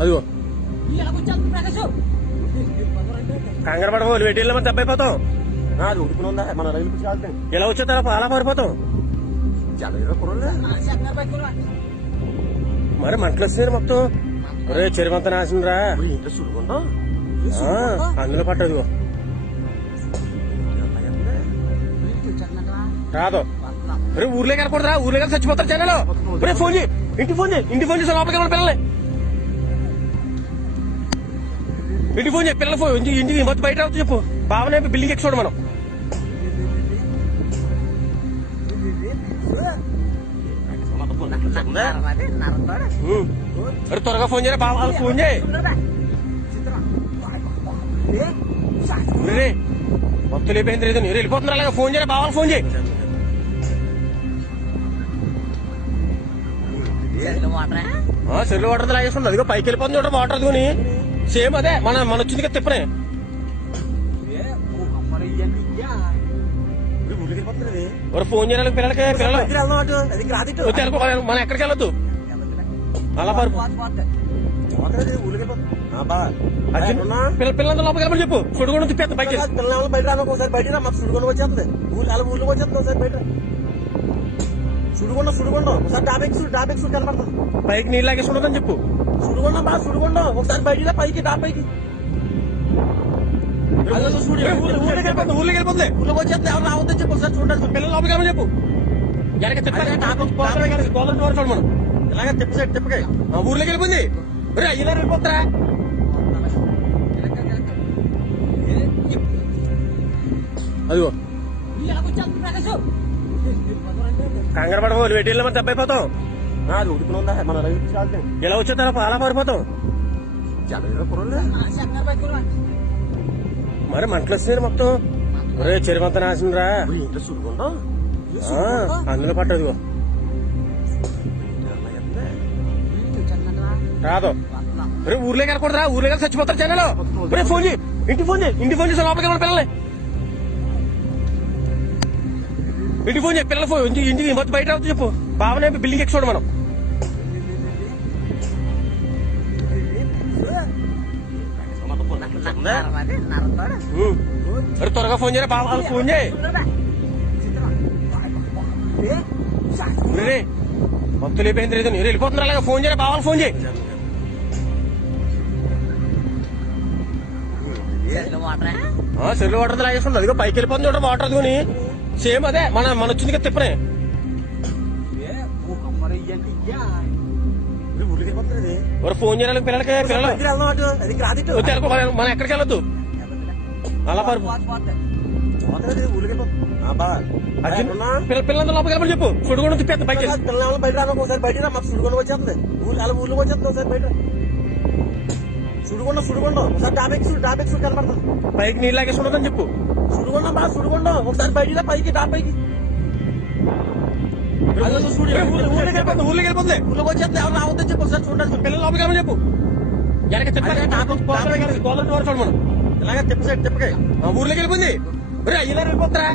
అదిగో కంగారు పడవు వెయిట్ మన దెబ్బ అయిపోతాం. ఉడుకునుందా మన రైలు ఇలా వచ్చేస్తారా అలా పారిపోతాం. మరి మంటలు వస్తుంది మొత్తం. రే చెరువంత నాశనం రా. సుడుకుంటాం అందులో పట్టదుగో రాదు. రే ఊర్లో కనకూడదురా, ఊర్లో కానీ చచ్చిపోతారు జనాలు. రే ఫోన్ చేయి, ఇంటికి ఫోన్ చేసి లోపలికి వెళ్ళిన పిల్లల్ని ఇంటికి ఫోన్ చేయి. పిల్లలు ఫోన్ ఇంటికి మొత్తం బయట రావచ్చు చెప్పు. బావనే బిల్డింగ్ ఎక్కి చూడు మనం. అరే త్వరగా ఫోన్ చేయరా బావ, ఫోన్ చేయి. మొత్తం లేపోయింది లేదు, మీరు వెళ్ళిపోతున్నారు. అలాగే ఫోన్ చేయరా బావాలు, ఫోన్ చేయి. సెల్లు వాటర్ లాగేస్తుంది. అదిగో పైకి వెళ్ళిపోతుంది చూడ వాటర్. అదిగోని సేమ్ అదే మన వచ్చింది కదా తిప్పనే. ఫోన్ చేయాలి పిల్లలకి. మనం ఎక్కడికి వెళ్ళొద్దు అలా పిల్లలంతా లోపలికి వెళ్ళమని చెప్పు. సుడుగుండం తిప్పేస్తాం పైకి. ఒకసారి బయట మాకు సుడుగుండం వచ్చేస్తుంది. అలా ఊళ్ళోకి వచ్చేస్తుంది. ఒకసారి బయట సుడుగుండం ఒకసారి డాబెక్స్ కనపడుతుంది. పైకి నీళ్ళు లాగే చూడదని చెప్పు. సుడుగుండం బాగా సుడుగుండం ఒకసారి బయట పైకి డాబైకి ఊళ్ళోకి వెళ్ళిపోతుంది. ఊళ్ళోకి వచ్చేస్తుంది. ఎవరు రావద్దని చెప్పు. ఒకసారి చూడండి పిల్లలు లోపలికి వెళ్ళమని చెప్పు. చూడు మనం ఇలాగే తిప్పకాయ ఊర్లోకి వెళ్ళిపోయింది. ఇలా వెళ్ళిపోతారా. అదిగో కంగారు పడవు వెయిట్ మన దెబ్బ అయిపోతాం. ఉడుకునుందా మన రైలు ఇలా వచ్చేస్తారా అలా పారిపోతాం. మరి మంటలు వస్తుంది మొత్తం. రే చెరువంత నాశనం రా. సుడుకుంటాం అందులో పట్టదుగో రాదు. రే ఊర్లో కనకూడదురా, ఊర్లో కానీ చచ్చిపోతారు జనాలు. రే ఫోన్ చేయి, ఇంటికి ఫోన్ చేసి లోపలికి వెళ్ళిన పిల్లల్ని ఇంటికి ఫోన్ చేయి. పిల్లలు ఫోన్ ఇంటికి మొత్తం బయట రావచ్చు చెప్పు. బావనే బిల్డింగ్ ఎక్కి చూడు మనం. అరే త్వరగా ఫోన్ చేయరా బావ, ఫోన్ చేయి. మొత్తం లేపోయింది లేదు, మీరు వెళ్ళిపోతున్నారు. అలాగే ఫోన్ చేయరా బావాలు, ఫోన్ చేయి. సెల్లు వాటర్ లాగేస్తుంది. అదిగో పైకి వెళ్ళిపోతుంది చూడ వాటర్. అదిగోని సేమ్ అదే మన వచ్చింది కదా తిప్పనే. ఫోన్ చేయాలి పిల్లలకి. మనం ఎక్కడికి వెళ్ళొద్దు అలా పిల్లలంతా లోపలికి వెళ్ళమని చెప్పు. సుడుగుండం తిప్పేస్తాం పైకి. బయట ఒకసారి బయట మాకు సుడుగుండం వచ్చేస్తుంది. అలా ఊళ్ళోకి వచ్చేస్తుంది. ఒకసారి బయట సుడుగుండం ఒకసారి డాబెక్స్ కనపడుతుంది. పైకి నీళ్ళు లాగే చూడదని చెప్పు. సుడుగుండం బాగా సుడుగుండం ఒకసారి బయట పైకి డాబైకి ఊళ్ళోకి వెళ్ళిపోతుంది. ఊళ్ళోకి వచ్చేస్తుంది. ఎవరు రావద్దని చెప్పు. ఒకసారి చూడండి పిల్లలు లోపలికి వెళ్ళమని చెప్పు. చూడు మనం ఇలాగే తిప్పకాయ ఊర్లోకి వెళ్ళిపోయింది. ఇలా వెళ్ళిపోతారా.